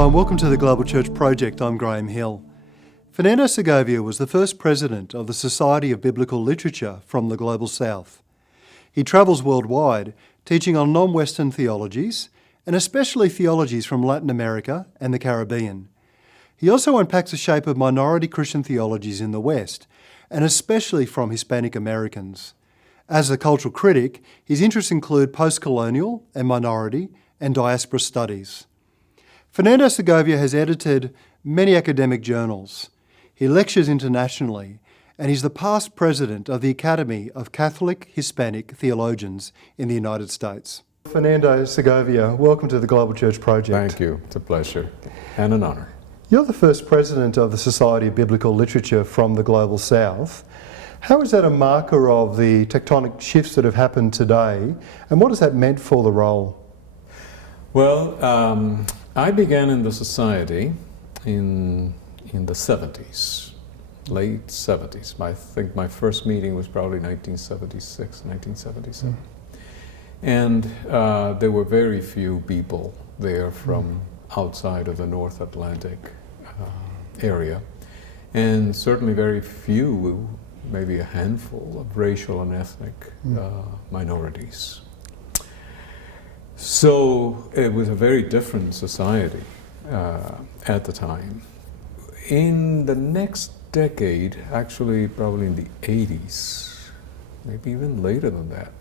Hello and welcome to the Global Church Project. I'm Graham Hill. Fernando Segovia was the first president of the Society of Biblical Literature from the Global South. He travels worldwide, teaching on non-Western theologies, and especially theologies from Latin America and the Caribbean. He also unpacks the shape of minority Christian theologies in the West, and especially from Hispanic-Americans. As a cultural critic, his interests include postcolonial and minority and diaspora studies. Fernando Segovia has edited many academic journals. He lectures internationally, and he's the past president of the Academy of Catholic Hispanic Theologians in the United States. Fernando Segovia, welcome to the Global Church Project. Thank you. It's a pleasure and an honor. You're the first president of the Society of Biblical Literature from the Global South. How is that a marker of the tectonic shifts that have happened today, and what has that meant for the role? Well, I began in the Society in the 70s, late 70s. I think my first meeting was probably 1976, 1977. And there were very few people there from outside of the North Atlantic area, and certainly very few, maybe a handful of racial and ethnic minorities. So it was a very different society at the time. In the next decade, actually probably in the 80s, maybe even later than that,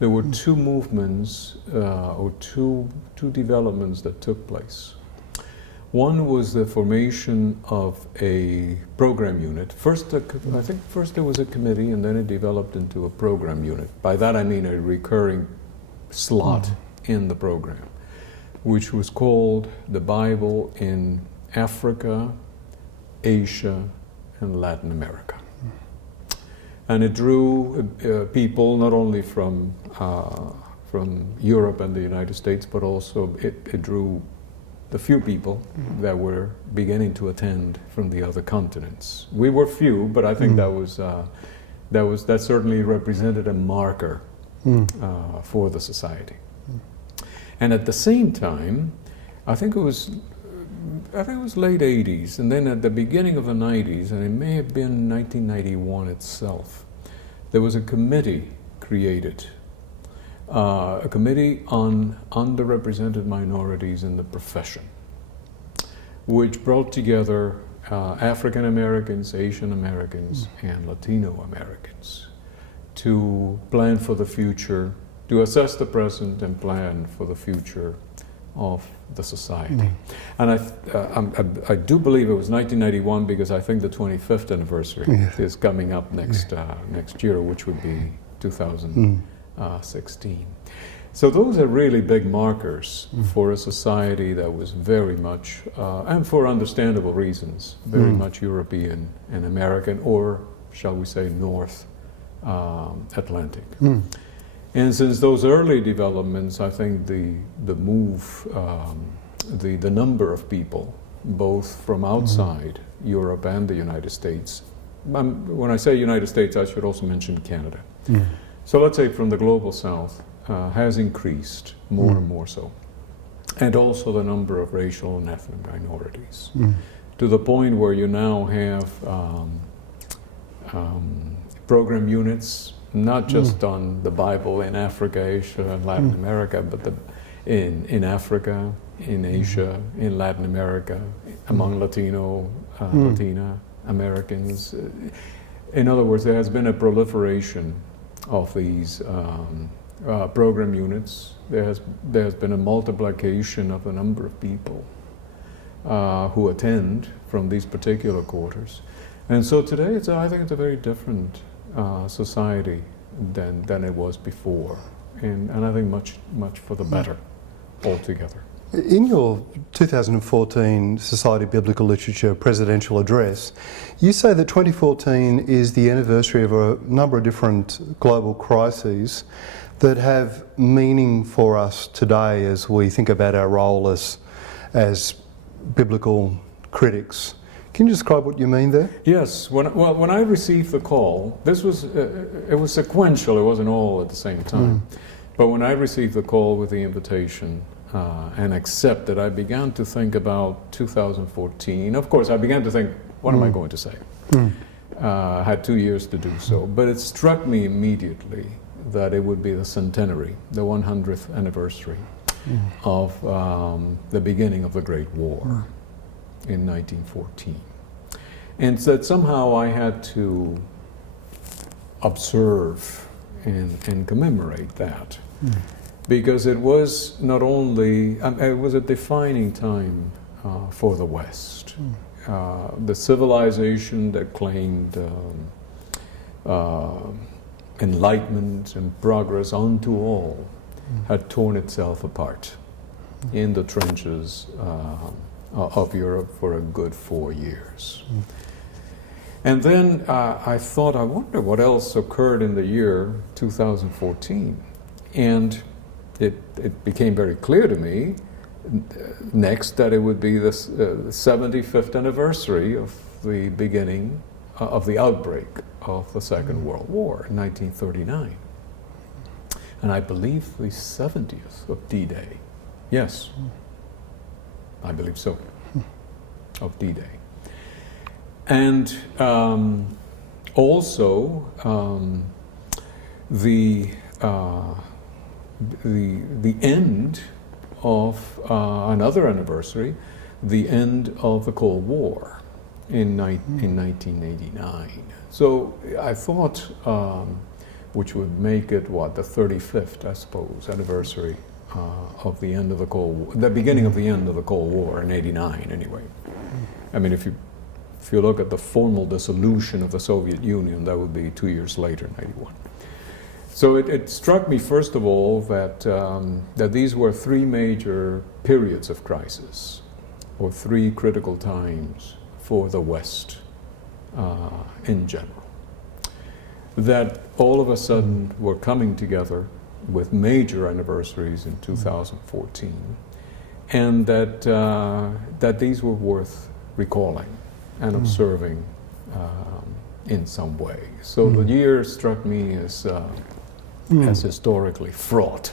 there were two movements or two developments that took place. One was the formation of a program unit. First, I think first there was a committee, and then it developed into a program unit. By that I mean a recurring slot in the program, which was called The Bible in Africa, Asia, and Latin America. And it drew people not only from Europe and the United States, but also it drew the few people that were beginning to attend from the other continents. We were few, but I think that certainly represented a marker for the society. And at the same time, I think it was late 80s, and then at the beginning of the 90s, and it may have been 1991 itself, there was a committee created, a committee on underrepresented minorities in the profession, which brought together African Americans, Asian Americans, and Latino Americans to plan for the future, to assess the present and plan for the future of the society. And I do believe it was 1991 because I think the 25th anniversary is coming up next year, which would be 2016. So those are really big markers for a society that was very much, and for understandable reasons, very much European and American, or shall we say North Atlantic. And since those early developments, I think the move, the number of people, both from outside Europe and the United States, when I say United States, I should also mention Canada. So let's say from the Global South has increased more and more so. And also the number of racial and ethnic minorities, to the point where you now have program units, not just on the Bible in Africa, Asia, and Latin America, but in Africa, in Asia, in Latin America, among Latina Americans. In other words, there has been a proliferation of these program units. There has been a multiplication of the number of people who attend from these particular quarters. And so today, I think it's a very different society than it was before, and I think much for the better altogether. In your 2014 Society of Biblical Literature presidential address, you say that 2014 is the anniversary of a number of different global crises that have meaning for us today as we think about our role as biblical critics. Can you describe what you mean there? Yes. When I received the call, it was sequential. It wasn't all at the same time. But when I received the call with the invitation and accepted, I began to think about 2014. Of course, I began to think, what am I going to say? I had 2 years to do so, but it struck me immediately that it would be the centenary, the 100th anniversary of the beginning of the Great War in 1914. And that somehow I had to observe and commemorate that. Because it was not only, it was a defining time for the West. The civilization that claimed enlightenment and progress unto all had torn itself apart in the trenches of Europe for a good 4 years. And then I thought, I wonder what else occurred in the year 2014. And it became very clear to me next that it would be the 75th anniversary of the beginning of the outbreak of the Second World War in 1939. And I believe the 70th of D-Day. Yes, I believe so, of D-Day. And also the end of another anniversary, the end of the Cold War in 1989. So I thought, which would make it, what, the 35th, I suppose, anniversary of the end of the Cold War, the beginning of the end of the Cold War in '89, anyway. I mean, if you look at the formal dissolution of the Soviet Union, that would be 2 years later, in '91. So it struck me, first of all, that these were three major periods of crisis, or three critical times for the West in general. That all of a sudden were coming together with major anniversaries in 2014, and that these were worth recalling and observing in some way. So the year struck me as historically fraught.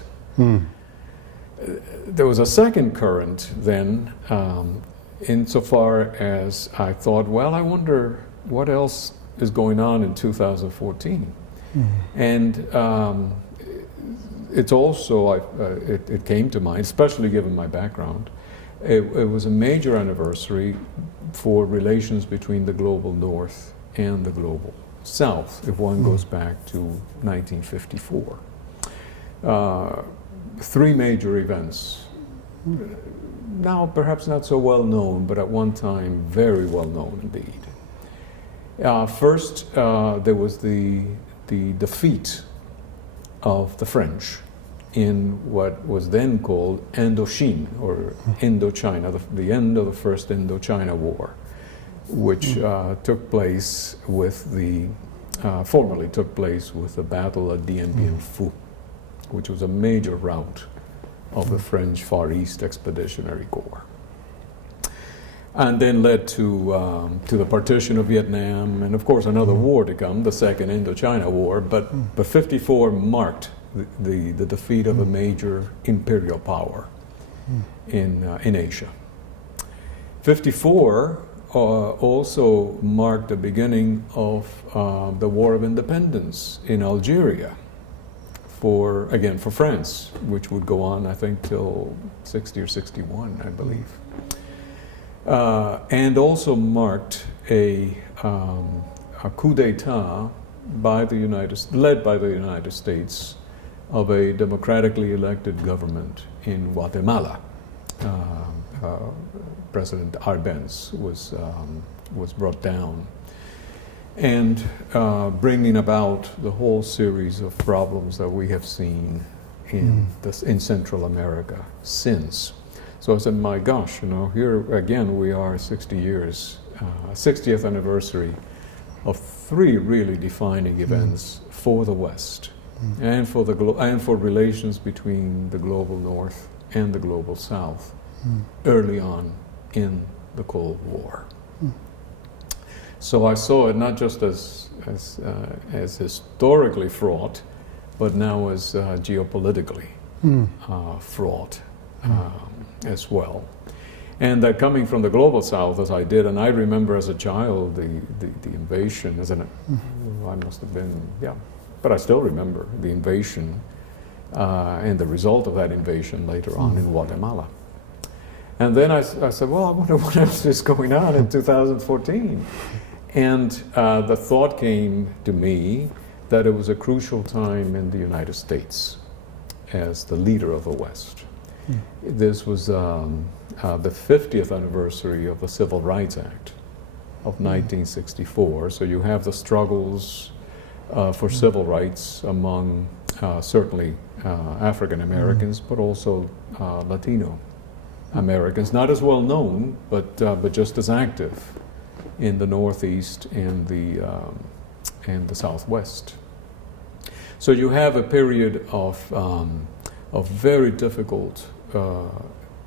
There was a second current then, insofar as I thought, well, I wonder what else is going on in 2014. And it's also, it came to mind, especially given my background, it was a major anniversary for relations between the global North and the global South, if one goes back to 1954. Three major events, now perhaps not so well known, but at one time very well known indeed. First, there was the defeat of the French in what was then called Indochine, or Indochina, the end of the First Indochina War, which took place with formally took place with the Battle of Dien Bien Phu, which was a major rout of the French Far East Expeditionary Corps, and then led to the partition of Vietnam, and of course another war to come, the Second Indochina War. But 54 marked the defeat of a major imperial power in Asia. 54 also marked the beginning of the War of Independence in Algeria for France, which would go on, I think, till 60 or 61, I believe. And also marked a coup d'etat led by the United States of a democratically elected government in Guatemala. President Arbenz was brought down, and bringing about the whole series of problems that we have seen in Central America since. So I said, my gosh, here again we are 60 years, 60th anniversary of three really defining events for the West, and for relations between the global North and the global South early on in the Cold War. So I saw it not just as historically fraught, but now as geopolitically fraught as well. And that coming from the global south, as I did, and I remember as a child the invasion, I must have been, but I still remember the invasion and the result of that invasion later on in Guatemala. And then I said, well, I wonder what else is going on in 2014. And the thought came to me that it was a crucial time in the United States as the leader of the West. This was the 50th anniversary of the Civil Rights Act of 1964. So you have the struggles for civil rights among certainly African Americans, but also Latino Americans, not as well known, but just as active in the Northeast and the Southwest. So you have a period of very difficult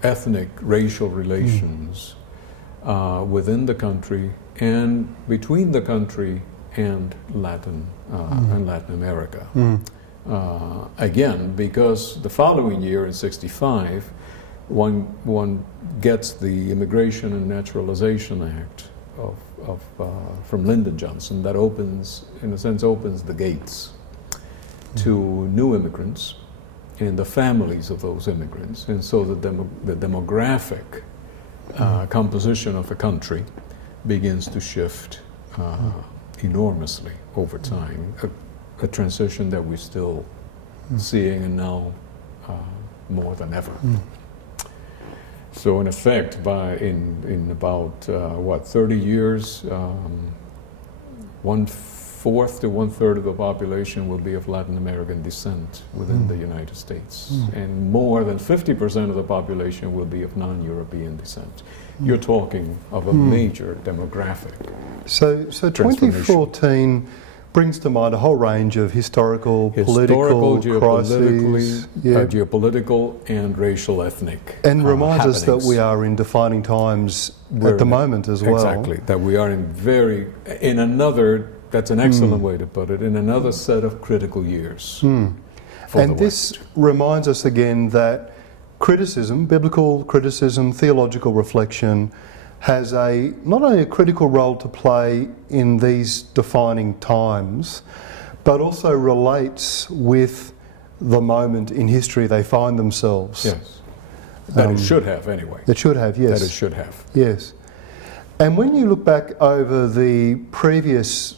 ethnic, racial relations within the country and between the country and Latin America. Again, because the following year in '65, one gets the Immigration and Naturalization Act from Lyndon Johnson that opens the gates to new immigrants and the families of those immigrants, and so the demographic composition of the country begins to shift enormously over time. A transition that we're still seeing, and now more than ever. So in effect, in about 30 years, 1/4 to 1/3 of the population will be of Latin American descent within the United States, and more than 50% of the population will be of non-European descent. You're talking of a major demographic. So 2014 brings to mind a whole range of historical, political crises, geopolitical and racial, ethnic, and reminds happenings. us that we are in defining times at the moment as well. Exactly, that we are in another. That's an excellent way to put it. In another set of critical years. And this reminds us again that criticism, biblical criticism, theological reflection, has not only a critical role to play in these defining times, but also relates with the moment in history they find themselves. Yes. That it should have, anyway. It should have, yes. That it should have. Yes. And when you look back over the previous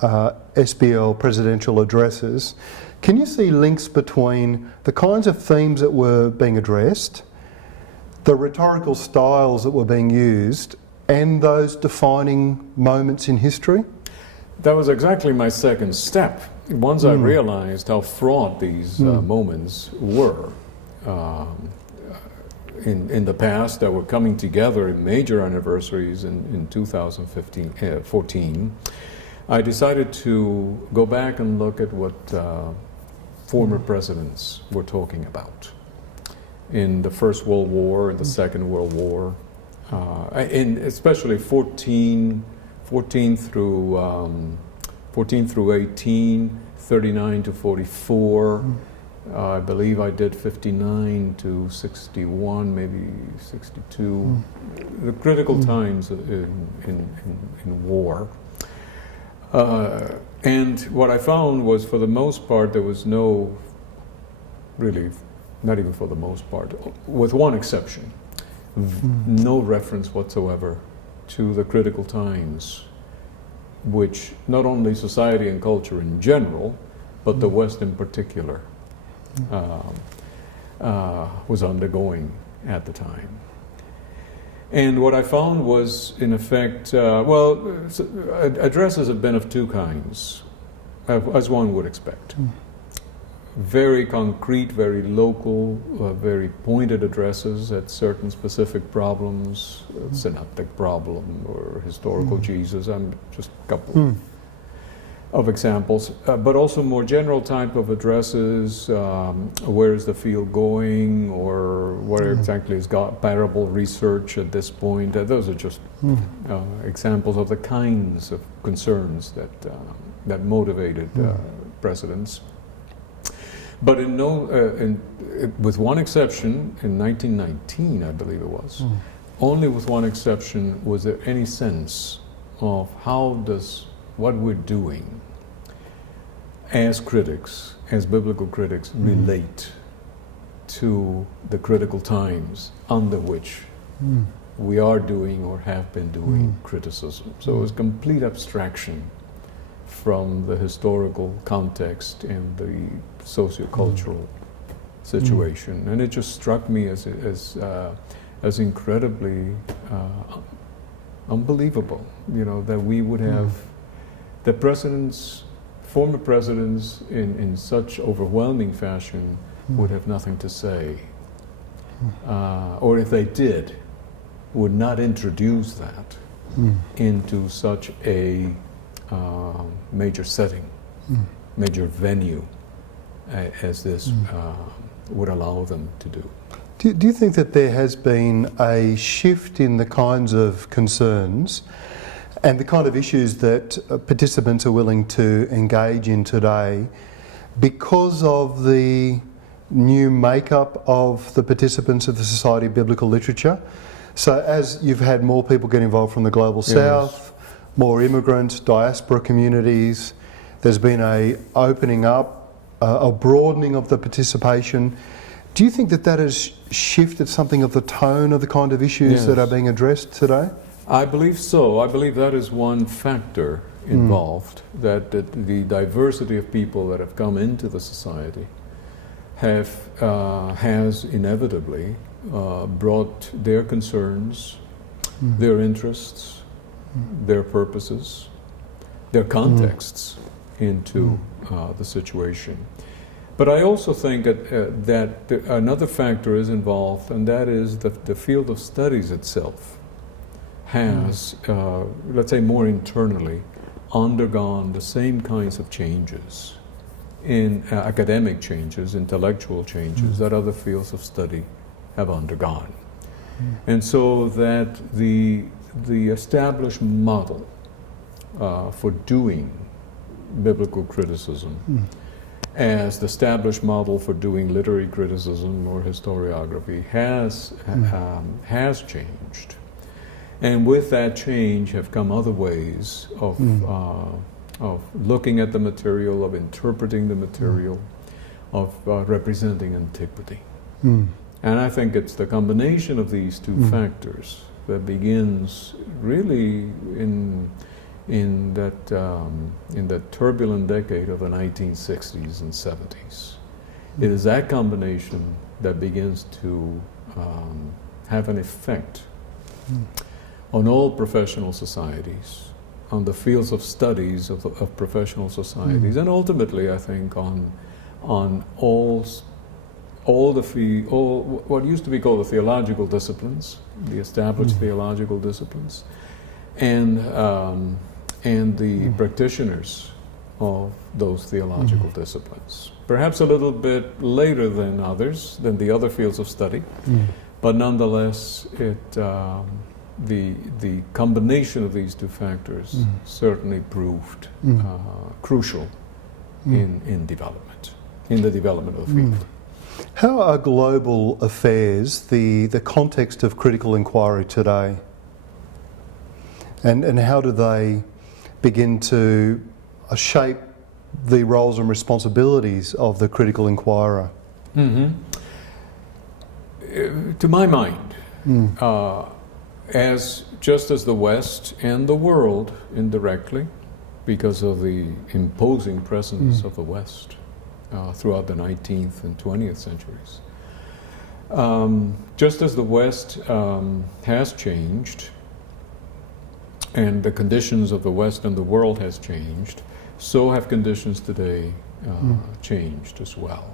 SBL presidential addresses, can you see links between the kinds of themes that were being addressed, the rhetorical styles that were being used, and those defining moments in history? That was exactly my second step. Once I realized how fraught these moments were in the past, that were coming together in major anniversaries in 2014, I decided to go back and look at what former presidents were talking about in the First World War and the Second World War, and especially 14 through 18, 39 to 44. I believe I did 59 to 61, maybe 62. The critical times in war. And what I found was, for the most part, there was no, really, not even for the most part, with one exception, no reference whatsoever to the critical times, which not only society and culture in general, but the West in particular, was undergoing at the time. And what I found was, in effect, addresses have been of two kinds, as one would expect. Very concrete, very local, very pointed addresses at certain specific problems, synoptic problem or historical Jesus. I'm just a couple of examples, but also more general type of addresses. Where is the field going, or what exactly is parable research at this point? Those are just examples of the kinds of concerns that motivated presidents. But with one exception, in 1919, I believe it was, only with one exception was there any sense of what we're doing as critics, as biblical critics, relate to the critical times under which we are doing or have been doing criticism. So it was complete abstraction from the historical context and the sociocultural situation. And it just struck me as incredibly unbelievable, that we would have the former presidents in such overwhelming fashion would have nothing to say. Or if they did, would not introduce that into such a major setting, major venue as this would allow them to do. Do you think that there has been a shift in the kinds of concerns and the kind of issues that participants are willing to engage in today because of the new makeup of the participants of the Society of Biblical Literature? So as you've had more people get involved from the Global South, more immigrants, diaspora communities, there's been a opening up, a broadening of the participation. Do you think that has shifted something of the tone of the kind of issues that are being addressed today? I believe so. I believe that is one factor involved, that the diversity of people that have come into the society has inevitably brought their concerns, their interests, their purposes, their contexts into the situation. But I also think that another factor is involved, and that is the field of studies itself has, let's say more internally, undergone the same kinds of changes in academic changes, intellectual changes that other fields of study have undergone. And so that the established model for doing biblical criticism as the established model for doing literary criticism or historiography has changed. And with that change have come other ways of looking at the material, of interpreting the material, of representing antiquity. And I think it's the combination of these two factors that begins really in that turbulent decade of the 1960s and 70s. It is that combination that begins to have an effect on all professional societies, on the fields of studies of professional societies, and ultimately, I think, on all what used to be called the theological disciplines, the established theological disciplines, and the practitioners of those theological disciplines. Perhaps a little bit later than the other fields of study, but nonetheless, the combination of these two factors certainly proved crucial in the development of the field. How are global affairs the context of critical inquiry today? And how do they begin to shape the roles and responsibilities of the critical inquirer? To my mind, just as the West and the world indirectly, because of the imposing presence of the West throughout the 19th and 20th centuries, just as the West has changed, and the conditions of the West and the world has changed, so have conditions today changed as well.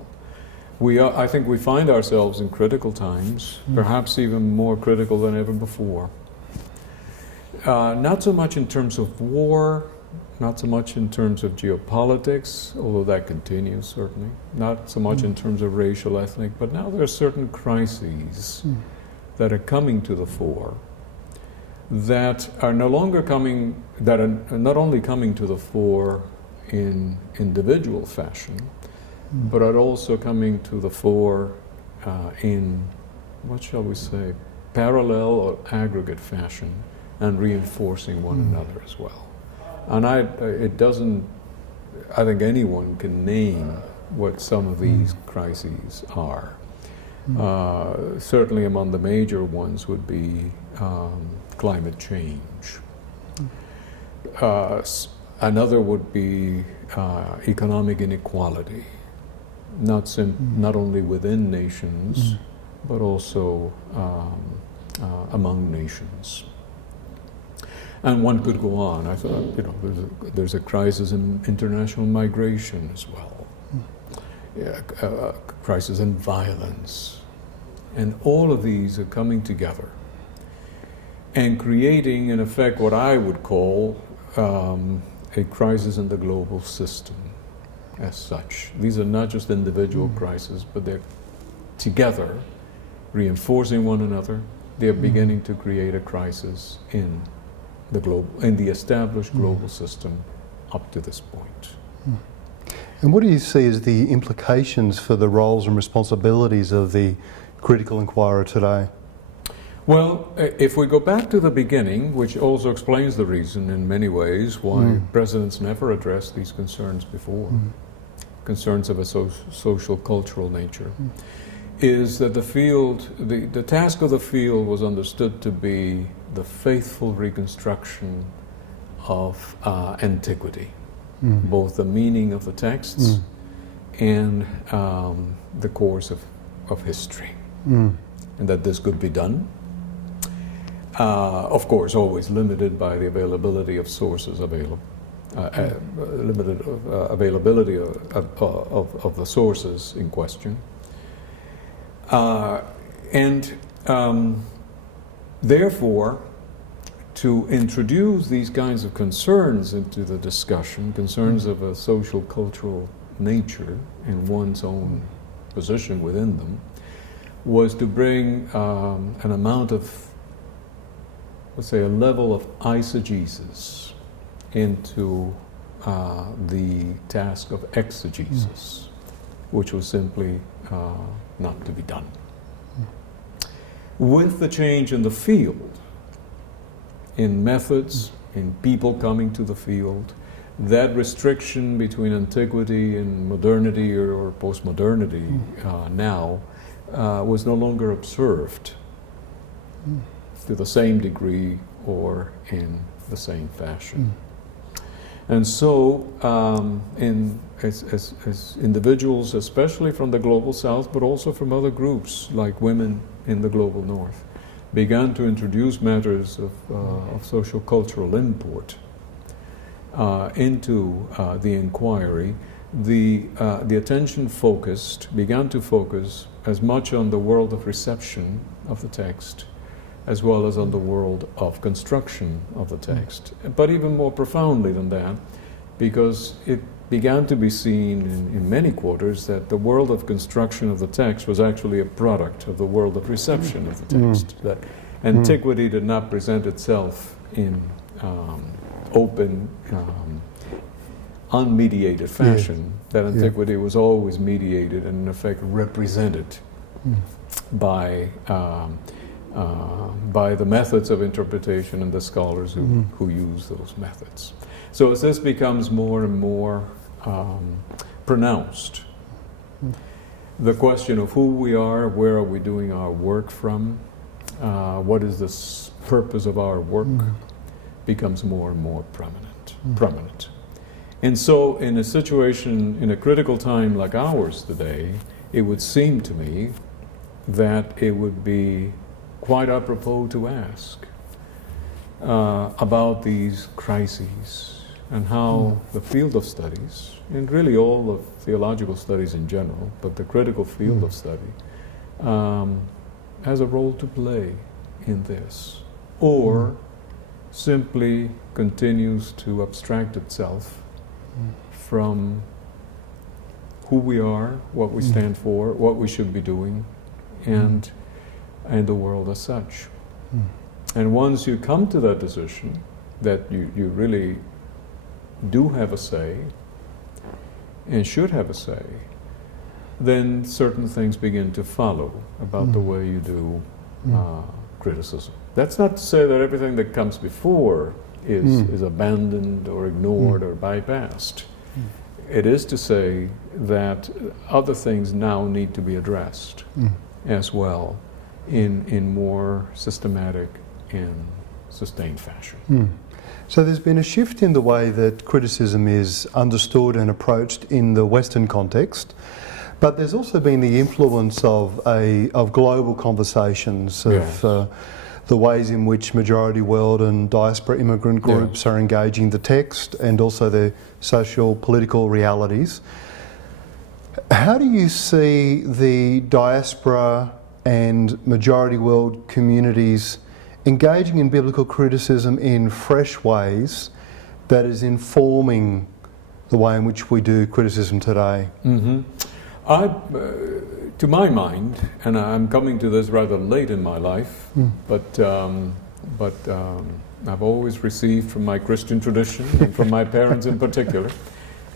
I think we find ourselves in critical times, perhaps even more critical than ever before. Not so much in terms of war, not so much in terms of geopolitics, although that continues certainly, not so much in terms of racial, ethnic, but now there are certain crises that are coming to the fore that are not only coming to the fore in individual fashion, but are also coming to the fore in, what shall we say, parallel or aggregate fashion, and reinforcing one another as well. And I think anyone can name what some of these crises are. Certainly among the major ones would be climate change. Another would be economic inequality, not only within nations, but also among nations. And one could go on. I thought, there's a crisis in international migration as well. Crisis in violence. And all of these are coming together and creating, in effect, what I would call a crisis in the global system as such. These are not just individual crises, but they're together, reinforcing one another. They're beginning to create a crisis in the established global system up to this point. And what do you see as the implications for the roles and responsibilities of the critical inquirer today? Well, if we go back to the beginning, which also explains the reason in many ways why presidents never addressed these concerns before, concerns of a social cultural nature, is that the field, the task of the field was understood to be the faithful reconstruction of antiquity, both the meaning of the texts and the course of history, and that this could be done. Of course, always limited by the availability of sources available, limited availability of the sources in question. Therefore, to introduce these kinds of concerns into the discussion, concerns of a social cultural nature and one's own position within them, was to bring an amount of, let's say, a level of eisegesis into the task of exegesis, which was simply not to be done. With the change in the field, in methods, in people coming to the field, that restriction between antiquity and modernity or postmodernity now was no longer observed to the same degree or in the same fashion. And so, as individuals, especially from the global south, but also from other groups like women in the global north, began to introduce matters of social cultural import into the inquiry, the attention began to focus as much on the world of reception of the text as well as on the world of construction of the text. But even more profoundly than that, because it began to be seen in many quarters that the world of construction of the text was actually a product of the world of reception of the text. That antiquity did not present itself in open, unmediated fashion. That antiquity was always mediated and in effect represented by the methods of interpretation and the scholars who use those methods. So as this becomes more and more pronounced, the question of who we are, where are we doing our work from, what is the purpose of our work, becomes more and more prominent. And so in a situation, in a critical time like ours today, it would seem to me that it would be quite apropos to ask about these crises and how the field of studies, and really all of theological studies in general, but the critical field of study, has a role to play in this, or simply continues to abstract itself from who we are, what we stand for, what we should be doing, and the world as such. And once you come to that decision that you really do have a say and should have a say, then certain things begin to follow about the way you do criticism. That's not to say that everything that comes before is abandoned or ignored or bypassed. It is to say that other things now need to be addressed as well in more systematic and sustained fashion. So there's been a shift in the way that criticism is understood and approached in the Western context, but there's also been the influence of global conversations of the ways in which majority world and diaspora immigrant groups are engaging the text and also their social political realities. How do you see the diaspora and majority world communities engaging in biblical criticism in fresh ways that is informing the way in which we do criticism today? To my mind, and I'm coming to this rather late in my life, but I've always received from my Christian tradition and from my parents in particular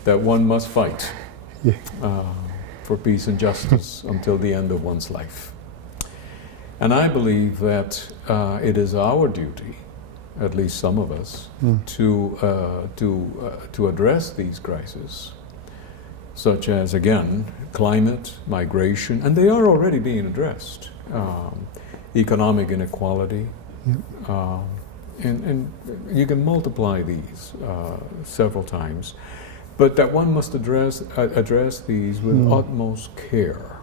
that one must fight for peace and justice until the end of one's life. And I believe that it is our duty, at least some of us, to address these crises, such as, again, climate, migration, and they are already being addressed, economic inequality, and you can multiply these several times, but that one must address these with utmost care.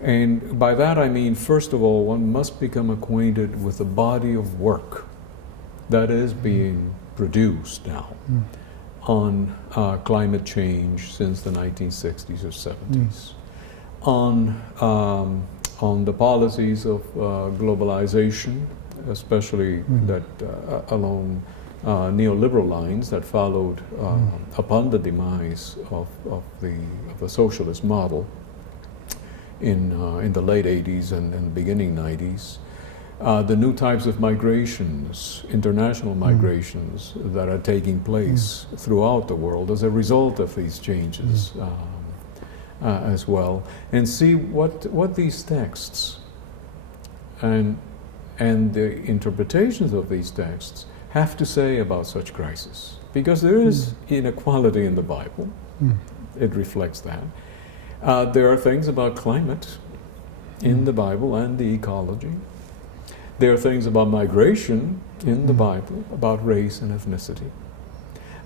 And by that I mean, first of all, one must become acquainted with the body of work that is being produced now on climate change since the 1960s or 70s, on the policies of globalization, especially that along neoliberal lines that followed upon the demise of the socialist model in the late 80s and beginning 90s. The new types of migrations, international migrations that are taking place throughout the world as a result of these changes as well, and see what these texts and the interpretations of these texts have to say about such crisis. Because there is inequality in the Bible, it reflects that. There are things about climate in the Bible and the ecology. There are things about migration in the Bible, about race and ethnicity.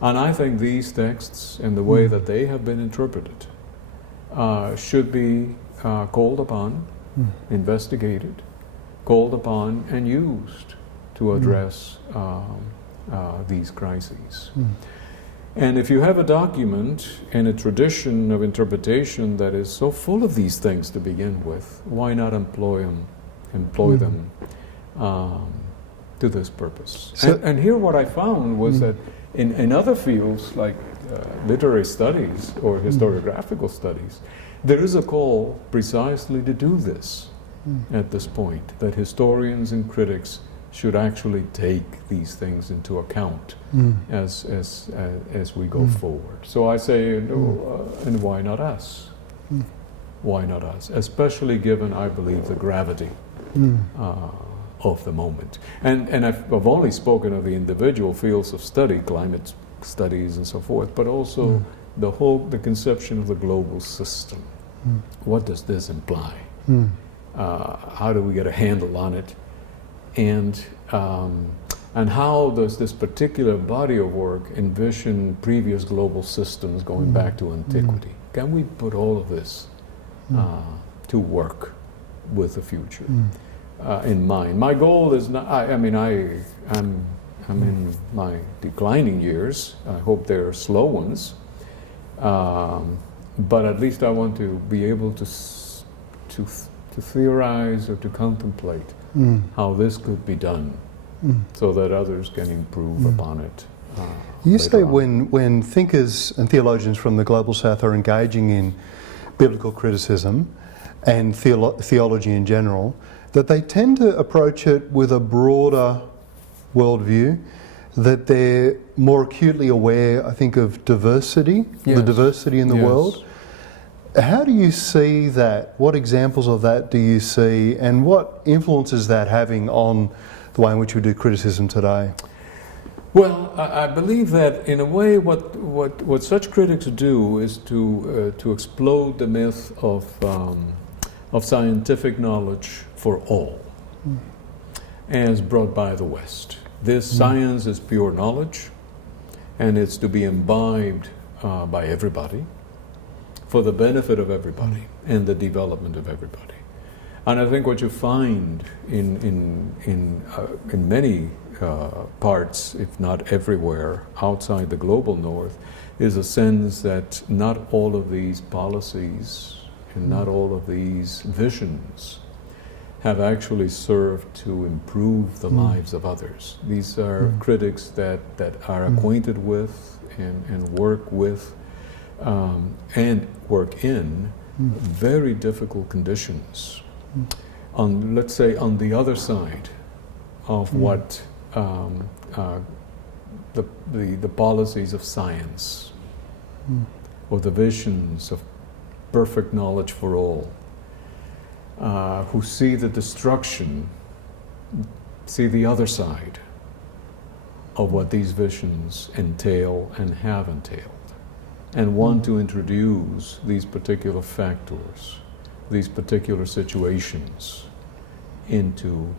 And I think these texts and the way that they have been interpreted should be called upon, investigated, called upon, and used to address these crises. And if you have a document and a tradition of interpretation that is so full of these things to begin with, why not employ them to this purpose? And here what I found was that in other fields like literary studies or historiographical studies, there is a call precisely to do this at this point, that historians and critics should actually take these things into account as we go forward. So I say, and why not us? Why not us? Especially given, I believe, the gravity of the moment. And I've only spoken of the individual fields of study, climate studies and so forth, but also the conception of the global system. What does this imply? How do we get a handle on it? And how does this particular body of work envision previous global systems going back to antiquity? Can we put all of this to work with the future in mind? My goal is not, I'm in my declining years. I hope they're slow ones. But at least I want to be able to theorize or to contemplate how this could be done so that others can improve upon it. You say when thinkers and theologians from the Global South are engaging in biblical criticism and theology in general, that they tend to approach it with a broader worldview, that they're more acutely aware, I think, of diversity, the diversity in the world. How do you see that? What examples of that do you see, and what influence is that having on the way in which we do criticism today? Well, I believe that in a way what such critics do is to explode the myth of scientific knowledge for all as brought by the West. This science is pure knowledge, and it's to be imbibed by everybody for the benefit of everybody and the development of everybody. And I think what you find in many parts, if not everywhere, outside the global north, is a sense that not all of these policies and not all of these visions have actually served to improve the lives of others. These are critics that are acquainted with and work with and work in very difficult conditions. On, let's say, on the other side of what the policies of science or the visions of perfect knowledge for all, who see the destruction, see the other side of what these visions entail and have entailed, and want to introduce these particular factors, these particular situations into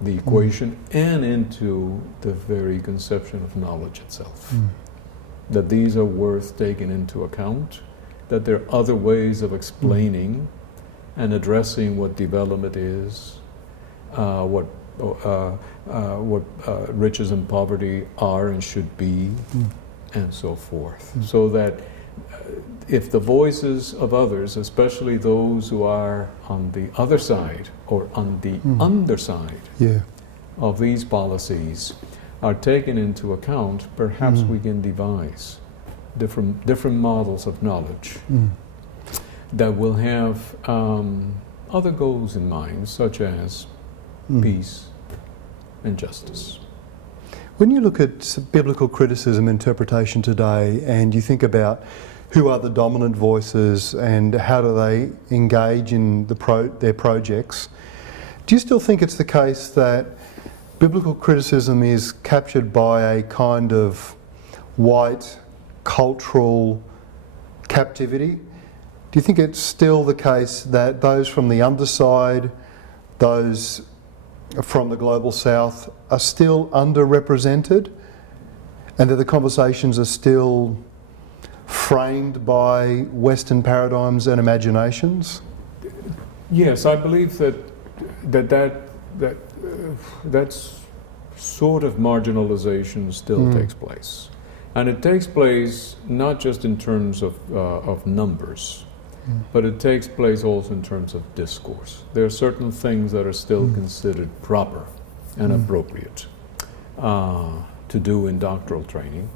the equation and into the very conception of knowledge itself. That these are worth taking into account, that there are other ways of explaining and addressing what development is, what riches and poverty are and should be, and so forth. So that if the voices of others, especially those who are on the other side or on the underside of these policies, are taken into account, perhaps we can devise different models of knowledge that will have other goals in mind, such as peace and justice. When you look at biblical criticism interpretation today, and you think about who are the dominant voices and how do they engage in their projects, do you still think it's the case that biblical criticism is captured by a kind of white cultural captivity? Do you think it's still the case that those from the underside, those from the global south, are still underrepresented, and that the conversations are still framed by Western paradigms and imaginations? Yes, I believe that sort of marginalization still takes place, and it takes place not just in terms of numbers, but it takes place also in terms of discourse. There are certain things that are still considered proper and appropriate to do in doctoral training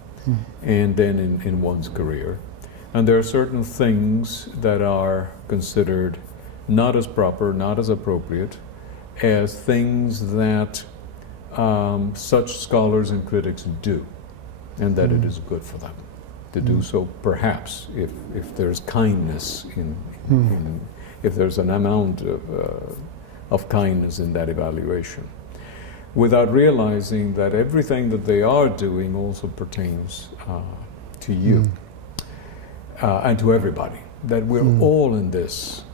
and then in one's career. And there are certain things that are considered not as proper, not as appropriate, as things that such scholars and critics do, and that it is good for them to do so, perhaps, if there's kindness if there's an amount of kindness in that evaluation, without realizing that everything that they are doing also pertains to you and to everybody, that we're all in this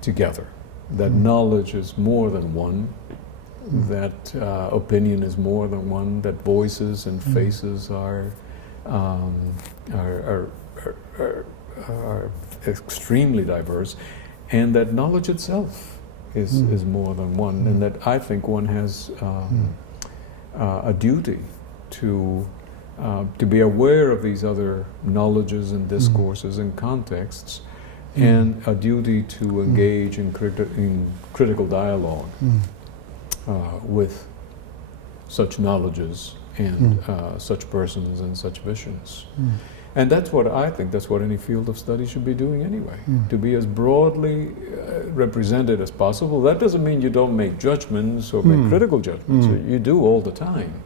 together, that knowledge is more than one, that opinion is more than one, that voices and faces are extremely diverse, and that knowledge itself is more than one, and that I think one has a duty to be aware of these other knowledges and discourses and contexts, and a duty to engage in critical dialogue with such knowledges and such persons and such visions. And that's what I think, that's what any field of study should be doing anyway, to be as broadly represented as possible. That doesn't mean you don't make judgments or make critical judgments. You do all the time.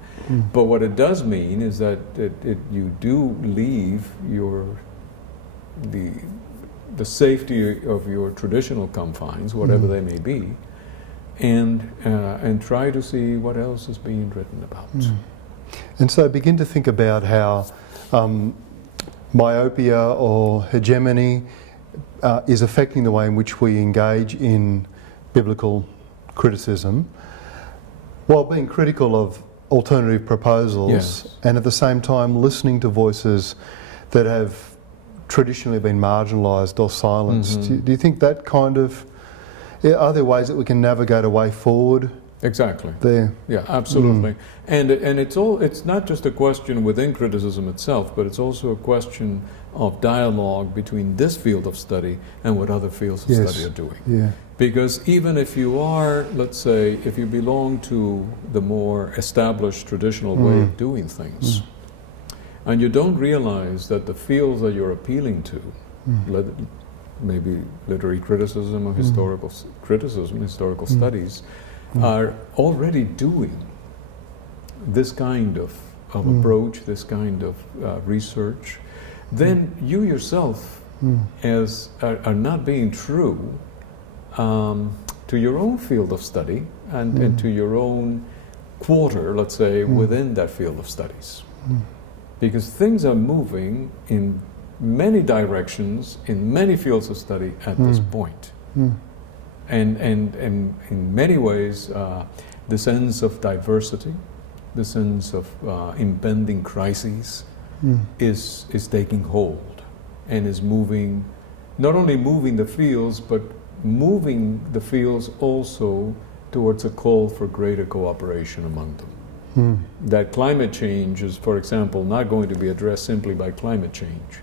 But what it does mean is that you do leave the safety of your traditional confines, whatever they may be, and try to see what else is being written about. And so begin to think about how myopia or hegemony is affecting the way in which we engage in biblical criticism, while being critical of alternative proposals, Yes. and at the same time listening to voices that have traditionally been marginalised or silenced. Do you think that kind of... Are there ways that we can navigate a way forward Exactly. there? Yeah, absolutely. And it's not just a question within criticism itself, but it's also a question of dialogue between this field of study and what other fields of study are doing. Yeah. Because even if you are, let's say, if you belong to the more established traditional way of doing things, and you don't realize that the fields that you're appealing to, maybe literary criticism or historical criticism, historical studies, are already doing this kind of approach, this kind of research, then you yourself are not being true to your own field of study and to your own quarter, let's say, within that field of studies. Because things are moving in many directions, in many fields of study at this point. And in many ways, the sense of diversity, the sense of impending crises is taking hold and is moving, not only moving the fields, but moving the fields also towards a call for greater cooperation among them. That climate change is, for example, not going to be addressed simply by climate change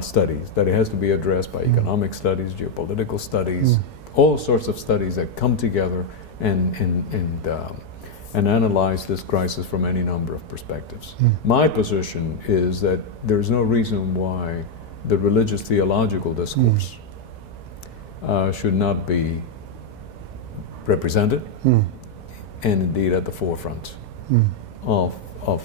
studies, that it has to be addressed by economic studies, geopolitical studies, all sorts of studies that come together and analyze this crisis from any number of perspectives. My position is that there's no reason why the religious theological discourse should not be represented and indeed at the forefront of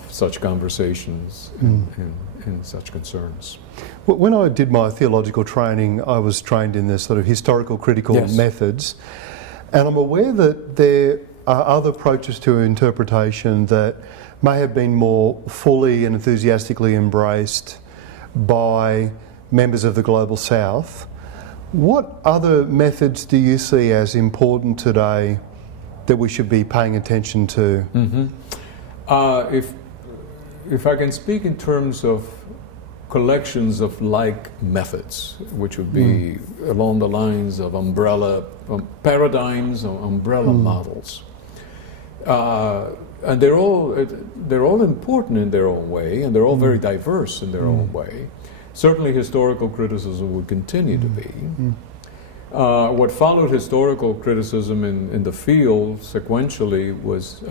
such conversations and such concerns. When I did my theological training, I was trained in the sort of historical critical methods, and I'm aware that there are other approaches to interpretation that may have been more fully and enthusiastically embraced by members of the Global South. What other methods do you see as important today that we should be paying attention to? If I can speak in terms of collections of like methods, which would be along the lines of umbrella paradigms or umbrella models, and they're all important in their own way, and they're all very diverse in their own way. Certainly, historical criticism would continue to be. What followed historical criticism in the field sequentially was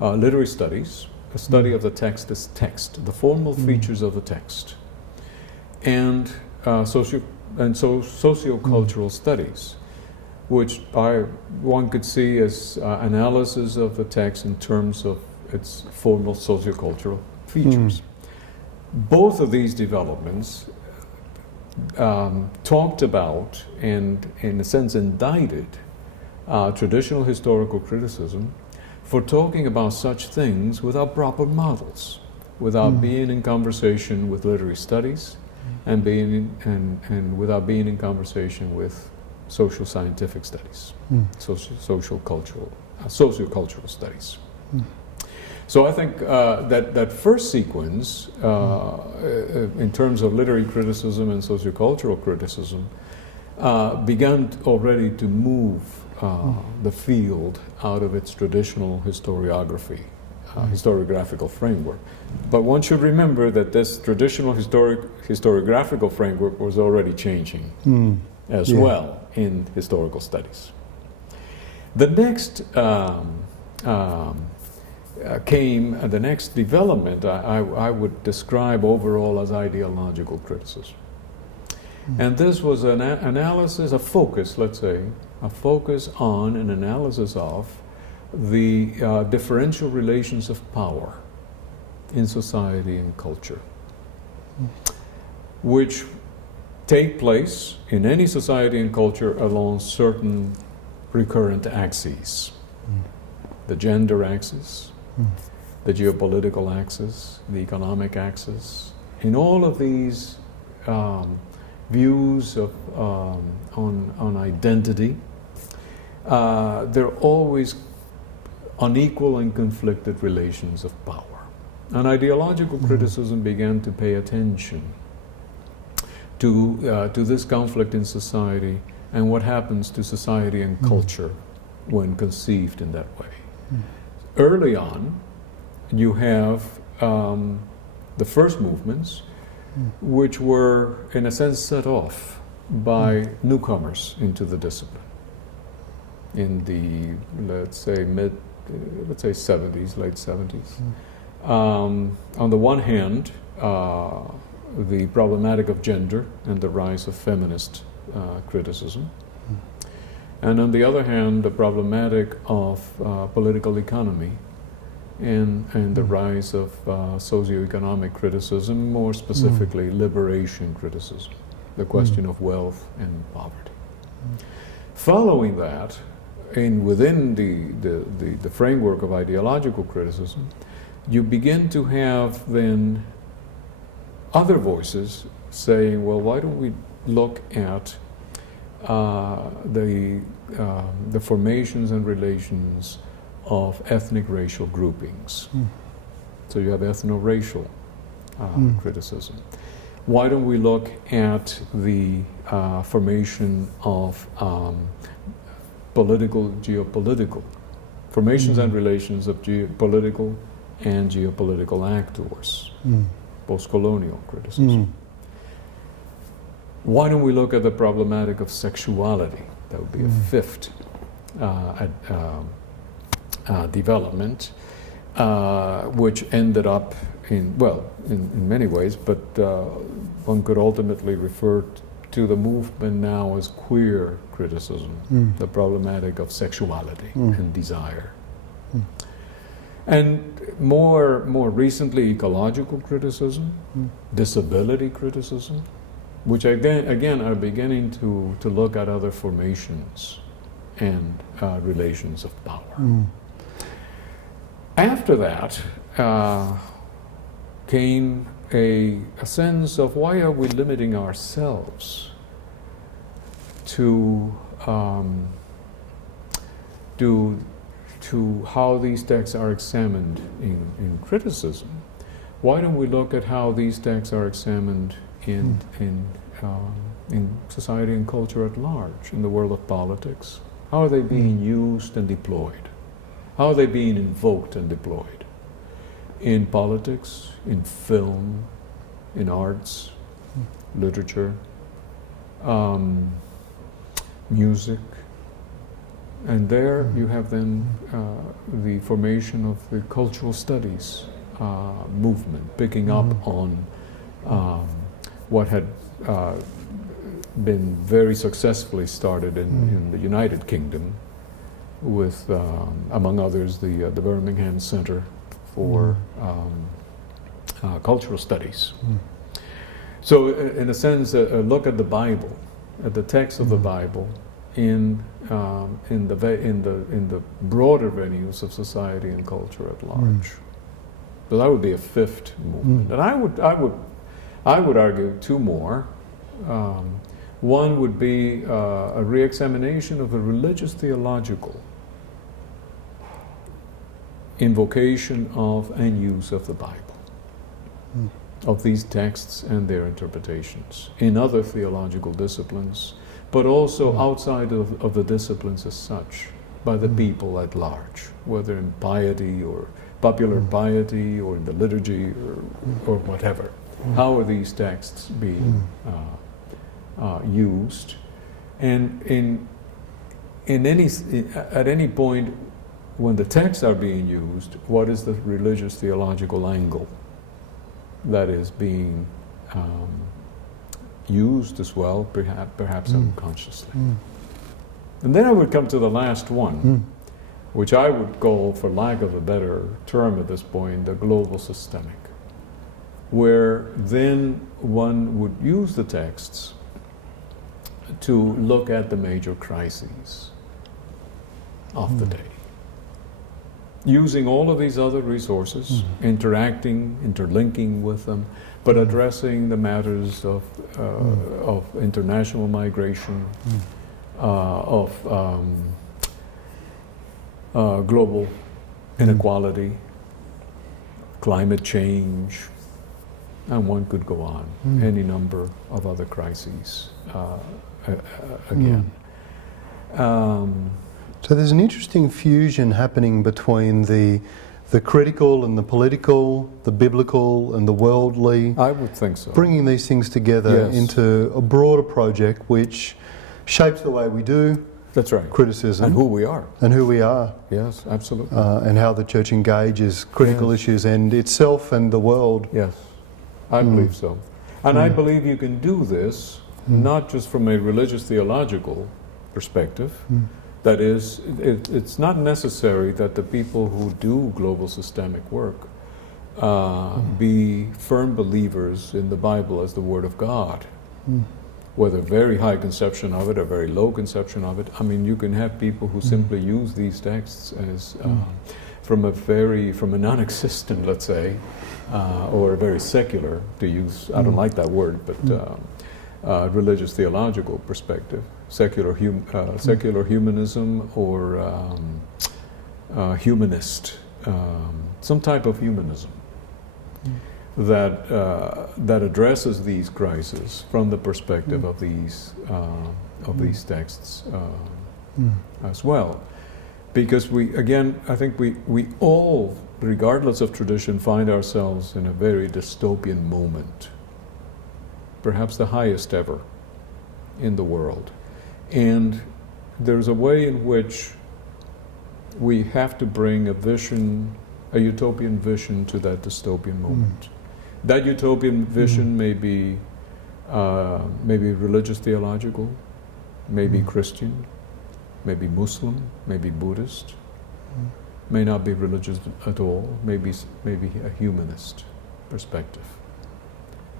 literary studies, a study of the text as text, the formal features of the text, and sociocultural studies, which one could see as analysis of the text in terms of its formal sociocultural features. Both of these developments talked about and, in a sense, indicted traditional historical criticism for talking about such things without proper models, without being in conversation with literary studies, and without being in conversation with social scientific studies, sociocultural studies. So I think that first sequence, in terms of literary criticism and sociocultural criticism, began already to move the field out of its traditional historiography, historiographical framework. But one should remember that this traditional historiographical framework was already changing as well in historical studies. The next the next development I would describe overall as ideological criticism. And this was an analysis, a focus, let's say, a focus on an analysis of the differential relations of power in society and culture, which take place in any society and culture along certain recurrent axes. The gender axis, the geopolitical axis, the economic axis. In all of these views of, on identity, there are always unequal and conflicted relations of power. And ideological criticism began to pay attention to this conflict in society and what happens to society and culture when conceived in that way. Early on, you have the first movements, which were, in a sense, set off by newcomers into the discipline in the, let's say, 70s, late 70s. On the one hand, the problematic of gender and the rise of feminist criticism. And on the other hand, the problematic of political economy and the rise of socioeconomic criticism, more specifically liberation criticism, the question of wealth and poverty. Following that, within the framework of ideological criticism, you begin to have then other voices saying, well, why don't we look at the formations and relations of ethnic racial groupings. So you have ethno-racial criticism. Why don't we look at the formation of geopolitical formations and relations of political and geopolitical actors, postcolonial criticism. Why don't we look at the problematic of sexuality? That would be a fifth development, which ended up in many ways, but one could ultimately refer to the movement now as queer criticism, the problematic of sexuality and desire. And more recently, ecological criticism, disability criticism, which again are beginning to look at other formations and relations of power. After that came a sense of, why are we limiting ourselves to how these texts are examined in criticism? Why don't we look at how these texts are examined in society and culture at large, in the world of politics? How are they being used and deployed? How are they being invoked and deployed? In politics, in film, in arts, literature, music. And there you have then the formation of the cultural studies movement, picking up on what had been very successfully started in the United Kingdom with, among others, the Birmingham Center for Cultural Studies. So, in a sense, a look at the Bible, at the text of the Bible, in the broader venues of society and culture at large. So that would be a fifth movement, and I would argue two more. One would be a re-examination of the religious theological invocation of and use of the Bible, of these texts and their interpretations in other theological disciplines, but also outside of the disciplines as such, by the people at large, whether in piety or popular piety or in the liturgy or whatever. How are these texts being used? And at any point when the texts are being used, what is the religious theological angle that is being used as well, perhaps unconsciously? And then I would come to the last one, which I would call, for lack of a better term at this point, the global systemic, where then one would use the texts to look at the major crises of the day, using all of these other resources, interlinking with them, but addressing the matters of international migration, of global inequality, climate change, and one could go on, any number of other crises again. So there's an interesting fusion happening between the critical and the political, the biblical and the worldly. I would think so. Bringing these things together into a broader project which shapes the way we do. That's right. Criticism. And who we are. And who we are. Yes, absolutely. And how the church engages critical issues and itself and the world. Yes, I believe so. And I believe you can do this not just from a religious theological perspective. That is, it's not necessary that the people who do global systemic work be firm believers in the Bible as the Word of God. Whether very high conception of it or very low conception of it. I mean, you can have people who simply use these texts as from a non-existent, let's say, or a very secular, to use, I don't like that word, but religious theological perspective, secular humanism or humanist, some type of humanism that addresses these crises from the perspective of these texts as well, because I think we all, regardless of tradition, find ourselves in a very dystopian moment, perhaps the highest ever in the world, and there's a way in which we have to bring a utopian vision to that dystopian moment. That utopian vision may be religious theological, maybe Christian, maybe Muslim, maybe Buddhist, may not be religious at all, maybe a humanist perspective.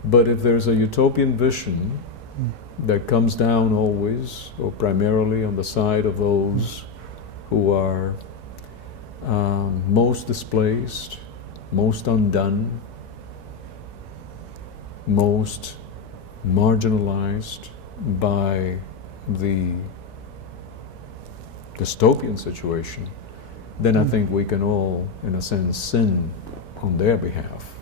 But if there's a utopian vision that comes down always, or primarily on the side of those who are most displaced, most undone, most marginalized by the dystopian situation, then I think we can all, in a sense, sin on their behalf,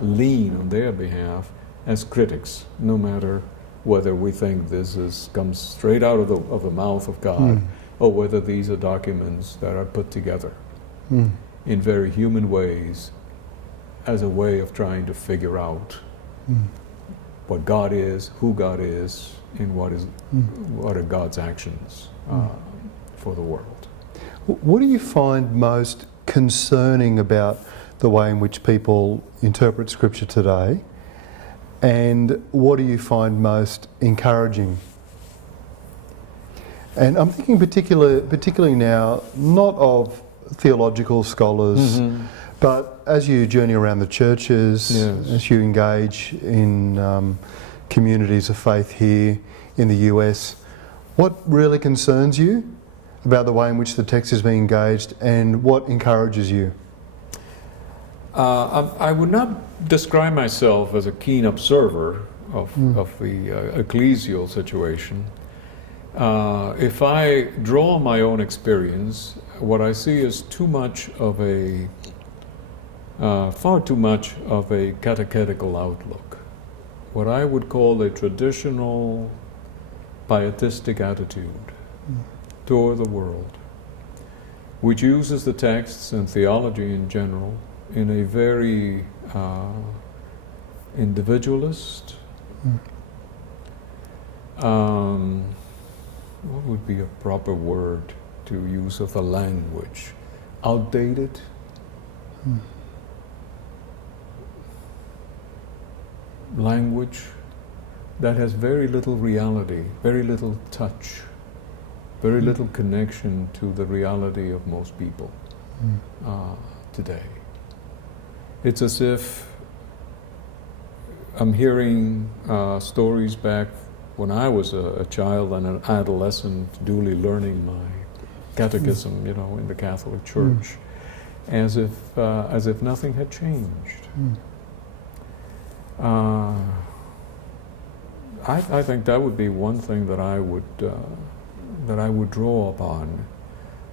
lean on their behalf as critics, no matter whether we think this comes straight out of the mouth of God, or whether these are documents that are put together in very human ways as a way of trying to figure out what God is, who God is, and what are God's actions for the world. What do you find most concerning about the way in which people interpret Scripture today, and what do you find most encouraging? And I'm thinking particularly now, not of theological scholars, but as you journey around the churches, as you engage in communities of faith here in the US, what really concerns you about the way in which the text is being engaged, and what encourages you? I would not describe myself as a keen observer of the ecclesial situation. If I draw on my own experience, what I see is far too much of a catechetical outlook, what I would call a traditional pietistic attitude toward the world, which uses the texts and theology in general in a very individualist, what would be a proper word to use of the language? Outdated? Language that has very little reality, very little touch, very little connection to the reality of most people today. It's as if I'm hearing stories back when I was a child and an adolescent, duly learning my catechism, you know, in the Catholic Church, as if nothing had changed. I think that would be one thing that I would draw upon,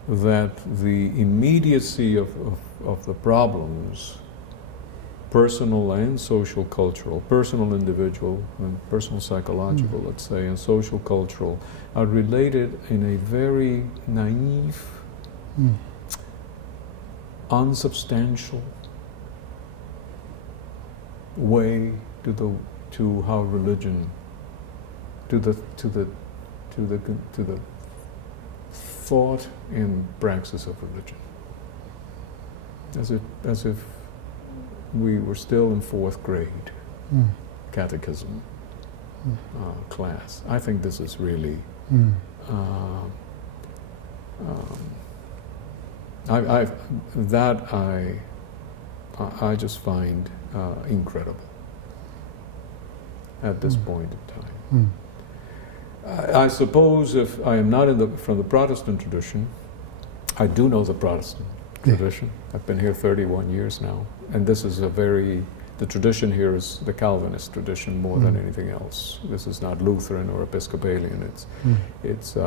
that the immediacy of the problems, personal and social cultural, personal individual and personal psychological, let's say, and social cultural, are related in a very naive, unsubstantial way to how religion, to the thought and praxis of religion, as if we were still in 4th grade catechism class. I think this is really I just find incredible at this point in time. I suppose if I am not from the Protestant tradition, I do know the Protestant tradition. I've been here 31 years now, and this is the tradition here is the Calvinist tradition more than anything else. This is not Lutheran or Episcopalian. It's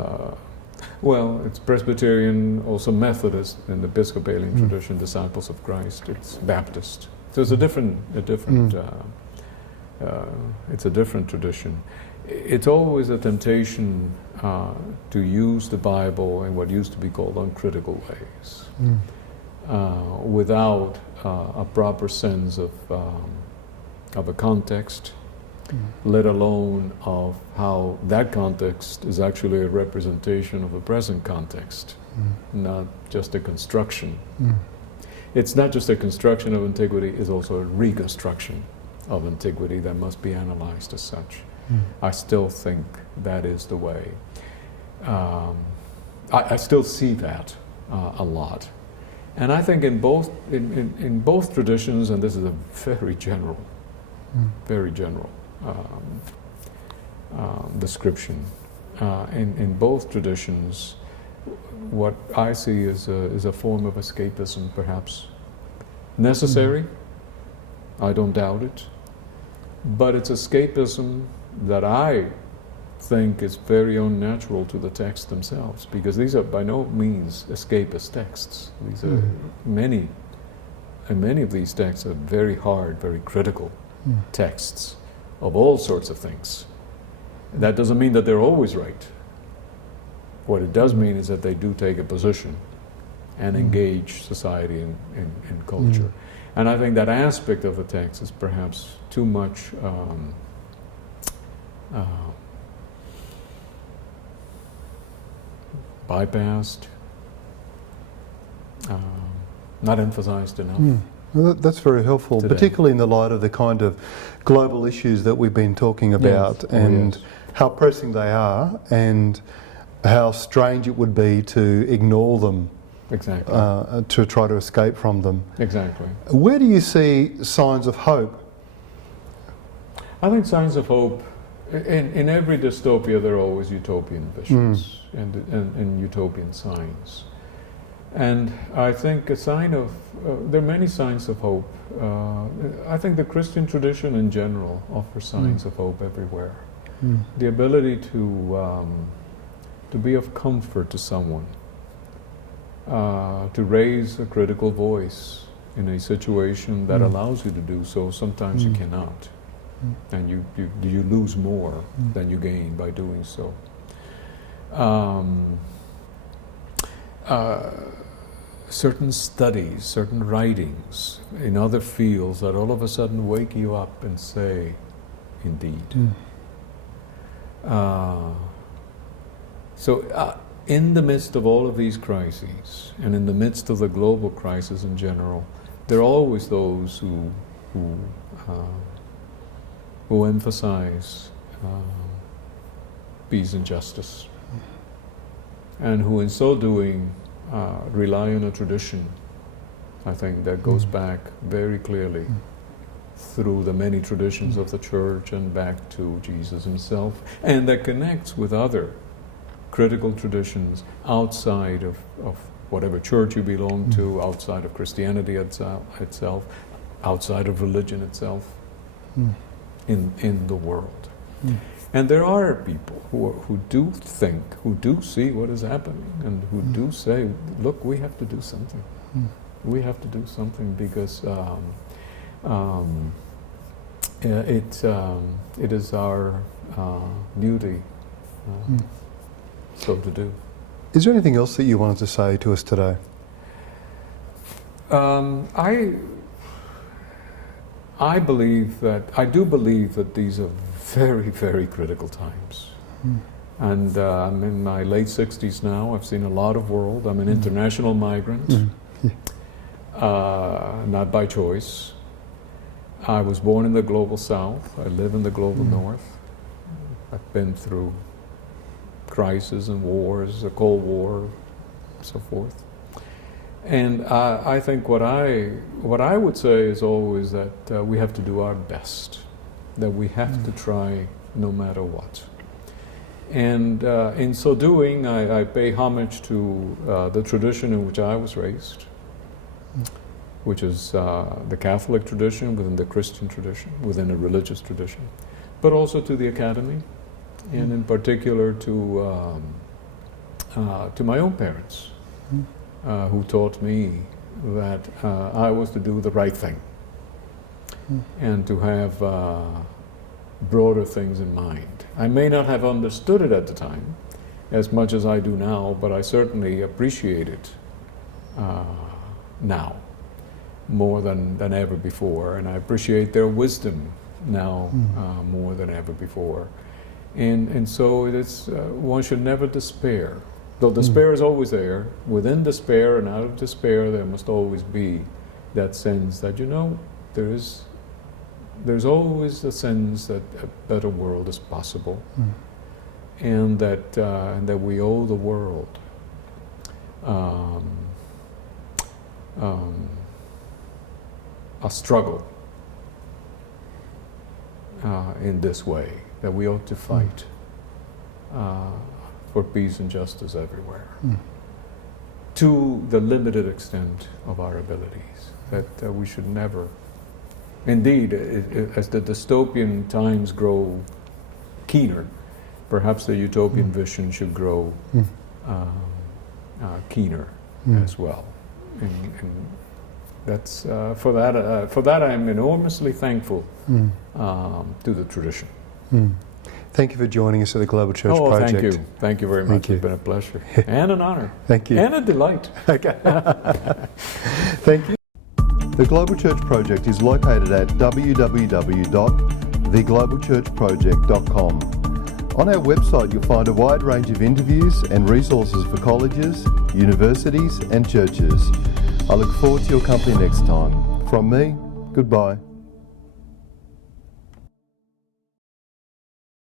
Presbyterian, also Methodist, and the Episcopalian tradition, Disciples of Christ. It's Baptist. So it's it's a different tradition. It's always a temptation to use the Bible in what used to be called uncritical ways, without a proper sense of a context, let alone of how that context is actually a representation of the present context, not just a construction. It's not just a construction of antiquity, it's also a reconstruction of antiquity that must be analyzed as such. I still think that is the way. I still see that a lot. And I think in both traditions, and this is a very general description, in both traditions, what I see is a form of escapism, perhaps necessary. I don't doubt it, but it's escapism that I think is very unnatural to the texts themselves, because these are by no means escapist texts. These are many of these texts are very hard, very critical texts of all sorts of things. That doesn't mean that they're always right. What it does mean is that they do take a position and engage society and culture. And I think that aspect of the text is perhaps too much bypassed, not emphasized enough. Well, that's very helpful, today, particularly in the light of the kind of global issues that we've been talking about, and how pressing they are, and how strange it would be to ignore them. Exactly. To try to escape from them. Exactly. Where do you see signs of hope? I think signs of hope, in every dystopia there are always utopian visions and utopian signs. And I think a sign of, there are many signs of hope. I think the Christian tradition in general offers signs of hope everywhere. The ability to be of comfort to someone, to raise a critical voice in a situation that allows you to do so. Sometimes you cannot, and you lose more than you gain by doing so. Certain studies, certain writings in other fields that all of a sudden wake you up and say, indeed. In the midst of all of these crises, and in the midst of the global crisis in general, there are always those who emphasize peace and justice, and who in so doing rely on a tradition, I think, that goes back very clearly through the many traditions of the church and back to Jesus himself, and that connects with other critical traditions outside of whatever church you belong to, outside of Christianity itself, outside of religion itself, in the world. And there are people who do think, who do see what is happening, and who do say, look, we have to do something. We have to do something because it is our duty so to do. Is there anything else that you wanted to say to us today? I do believe that these are very, very critical times. And I'm in my late 60s now. I've seen a lot of world. I'm an international migrant, not by choice. I was born in the global South. I live in the global North. I've been through crises and wars, the Cold War, so forth. And I think what I would say is always that we have to do our best, that we have to try no matter what. And in so doing, I pay homage to the tradition in which I was raised, which is the Catholic tradition within the Christian tradition, within a religious tradition, but also to the Academy, and in particular to my own parents, who taught me that I was to do the right thing and to have broader things in mind. I may not have understood it at the time as much as I do now, but I certainly appreciate it now more than ever before, and I appreciate their wisdom now more than ever before. And so it is, one should never despair. Though despair is always there, within despair and out of despair there must always be that sense that, you know, there's always a sense that a better world is possible, and that we owe the world a struggle in this way, that we ought to fight for peace and justice everywhere, to the limited extent of our abilities, that we should never. Indeed, as the dystopian times grow keener, perhaps the utopian vision should grow keener as well. And that's for that I'm enormously thankful to the tradition. Thank you for joining us at the Global Church Project. Thank you very much. It's been a pleasure and an honor. Thank you. And a delight. Okay. Thank you. The Global Church Project is located at www.theglobalchurchproject.com. On our website you'll find a wide range of interviews and resources for colleges, universities and churches. I look forward to your company next time. From me, goodbye.